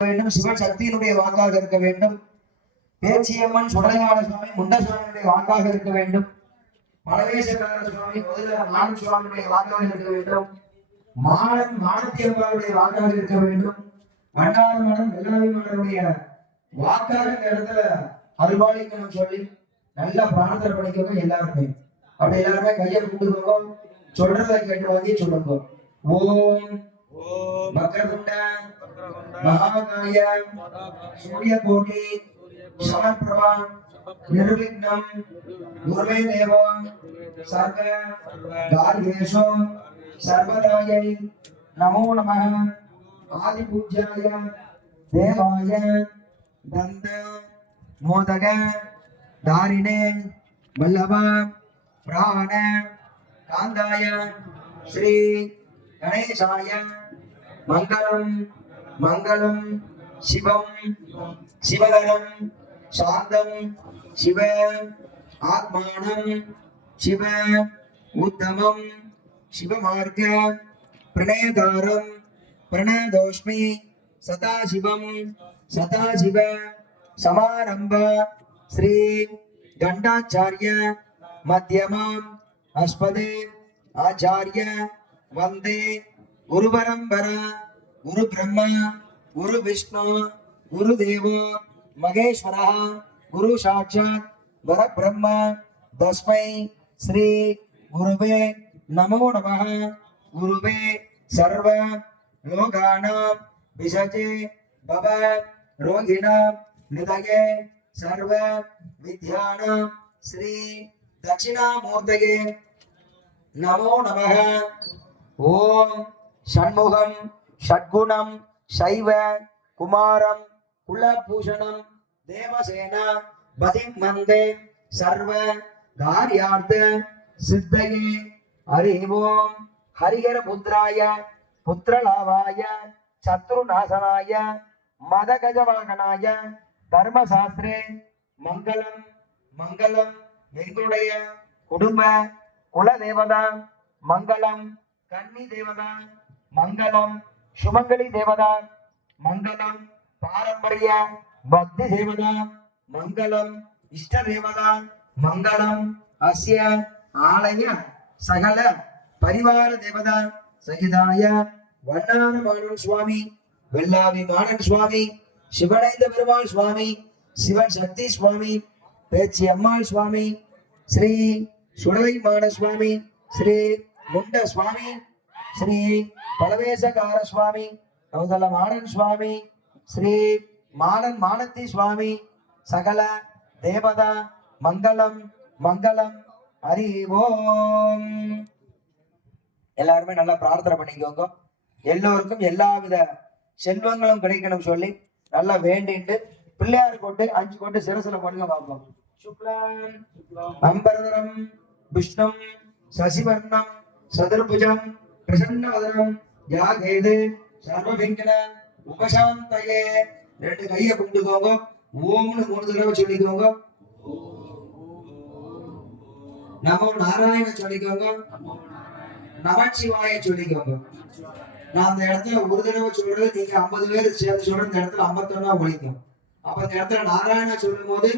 வேண்டும். சிவன் சக்தியினுடைய வாக்காக இருக்க வேண்டும். பேச்சியம்மன் சுடலைமாட சுவாமி முண்டசுவாமியுடைய வாக்காக இருக்க வேண்டும். பலவேசக்கார சுவாமி முதல மாணன் சுவாமியுடைய வாக்காக இருக்க வேண்டும். மாணன் மானத்தியம்பாவுடைய வாக்காக இருக்க வேண்டும். அண்ணாறு மனம் வெள்ளாவி மன்னருடைய வாக்காக இந்த இடத்துல அருள்பாலிக்கணும் சொல்லி நல்லா பிரார்த்தனை பண்ணிக்கோங்க எல்லாருமே. அப்படி எல்லாருமே கையை கும்பிடுக்கோங்க சொல்றதை கேட்டு வாங்கி சொல்லுங்க. ஓம். சக்கரகுண்ட மகாகாய சூரிய கோட்டி சமப்பிரபா நிர்விக்னம் குருவே தேவோ சர்வ காரியேஷு சர்வதாயை நமோ நம ஆதி பூஜ்யாய தேவாய தந்த மோதக தாரிணே வல்லப பிராண காந்தாய ஸ்ரீ கணேசாய மங்களம் மங்களம் சிவம் சிவகரம் சாந்தம் சிவ ஆத்மானம் சிவ உத்தமம் சிவமார்க்க பிரணயதாரம் பிரணதோஷ்மி சதாசிவம் சதாசிவ சமாரம்ப ஸ்ரீ கண்டாச்சாரிய மத்தியமாம் அஸ்பதே ஆச்சாரிய வந்தே குருபரம்பரா பரம்பரா குரு பிரம்மா குரு விஷ்ணு குரு தேவோ மகேஸ்வரः குரு சாட்சாத் பரபிரம்ம தஸ்மை ஸ்ரீ குருவே நமோ நமः குருவே சர்வ லோகானாம் விசஜே பவ ரோகிணாம் நிதயே சர்வ வித்யானாம் ஸ்ரீ தட்சிணாமூர்த்தயே நமோ நமः ஓம் ஷண்முகம் ஷட்குணம் சைவ குமாரம் குலபூஷணம் தேவசேனா பதிம் மந்தே சர்வ காரியார்த்த சித்தையே ஹரி ஓம் ஹரிஹர புத்ராய புத்திரலாவாய சத்ருநாசனாய மதகஜவாகனாய தர்மசாஸ்திரே மங்களம் மங்களம் எங்களுடைய குடும்ப குல தேவதா மங்களம் கன்னி தேவதா மங்களம் சுமங்கலி தேவதா மங்களம் பாரம்பரிய பக்தி தேவதா மங்களம் இஷ்ட தேவதா மங்களம் அஸ்ய ஆலய சகல பரிவார தேவதா சகிதாய வண்ணான மாணவன் சுவாமி வெள்ளாவி மாணன் சுவாமி சிவனைந்த பெருமாள் சுவாமி சிவன் சக்தி சுவாமி பேச்சி அம்மாள் சுவாமி ஸ்ரீ சுடலை மாட சுவாமி ஸ்ரீ முண்ட சுவாமி ஸ்ரீ பலவேசகார சுவாமி கௌதல மாணன் சுவாமி ஸ்ரீ மாணன் மானத்தி சுவாமி சகல தேவதா மங்களம் மங்களம் ஹரி ஓம் எல்லாருமே நல்லா பிரார்த்தனை பண்ணிக்கோங்க. எல்லோருக்கும் எல்லாவித செல்வங்களும் கிடைக்கணும் சொல்லி நல்லா வேண்டிட்டு பிள்ளையார் கொண்டு அஞ்சு கொண்டு சிரசுல போடுங்க பார்ப்போம். சுக்லாம் அம்பரதரம் விஷ்ணம் சசிவர்ணம் சதுர்புஜம் பிரசன்னவதனம் யாகேது சர்வவிங்கன உபசாந்தையே. ரெண்டு கையை கும்பிட்டுக்கோங்க ஓம்னு மூணு தடவை சொல்லிக்கோங்க. நமோ நாராயண சொல்லிக்கோங்க. நமச்சிவாய சொல்லிக்கோங்க. நான் அந்த இடத்துல ஒரு தடவை சொல்றது நீங்க ஐம்பது பேர் சேர்ந்து சொல்ற இந்த இடத்துல ஐம்பத்தொன்னா ஒழிக்கும். அப்ப இந்த இடத்துல நாராயண சொல்லும் போது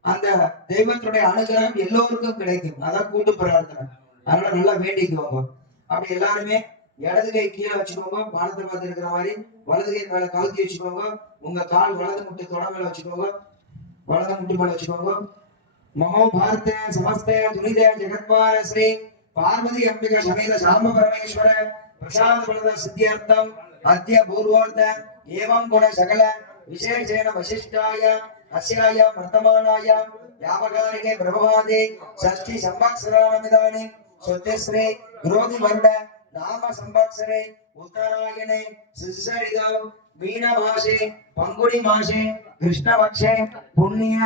அந்த தெய்வத்துடைய அனுகிரகம் எல்லோருக்கும் கிடைக்கும். அதான் கூட்டு பிரார்த்தனை. அதனால நல்லா வேண்டிக்குவாங்க அப்படி எல்லாருமே இடது கை கீழே வச்சுக்கோங்க. வானத்தை பார்த்து இருக்கிற மாதிரி வலது கை மேல கவுத்தி வச்சுக்கோங்க. உங்க கால் வலது முட்டு தொட மேல வச்சுக்கோங்க. வலது முட்டு மேல வச்சுக்கோங்க. மமோ பார்த்த சமஸ்த துரித ஜெகத்வார ஸ்ரீ பார்வதி அம்பிக சமேத சாம பரமேஸ்வர பிரசாத பலத சித்தியர்த்தம் அத்திய பூர்வோர்த்த ஏவம் குண சகல விசேஷேன வசிஷ்டாய அஸ்யாய வர்த்தமானாய யாவகாரிகே பிரபவாதி ஷஷ்டி சம்வத்சராணமிதானி சொத்திஸ்ரீ விரோதி வருட நாம சம்பாத்சரே உத்தராயணே சிசரிதம் மீனமாசே பங்குனி மாசே கிருஷ்ணபக்ஷே புண்ணிய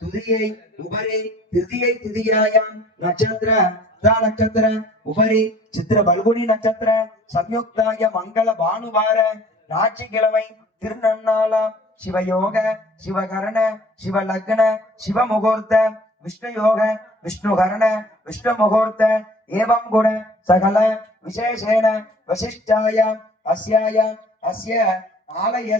துதியை உபரி திருதியை திதியாயாம் நட்சத்திர தா நட்சத்திர உபரி சித்திர பல்குனி நட்சத்திர சம்யுக்தாய மங்கள பானுவார ஞாயிற்றுக்கிழமை திருநன்னாளாம் சிவயோக சிவகரண சிவலக்ன சிவமுகூர்த்த விஷ்ணு யோக விஷ்ணுகரண விஷ்ணு முகூர்த்த ஏவம் குண சகல விசேஷேன வசிஷ்டாய அஸ்யாய அஸ்ய ஆலய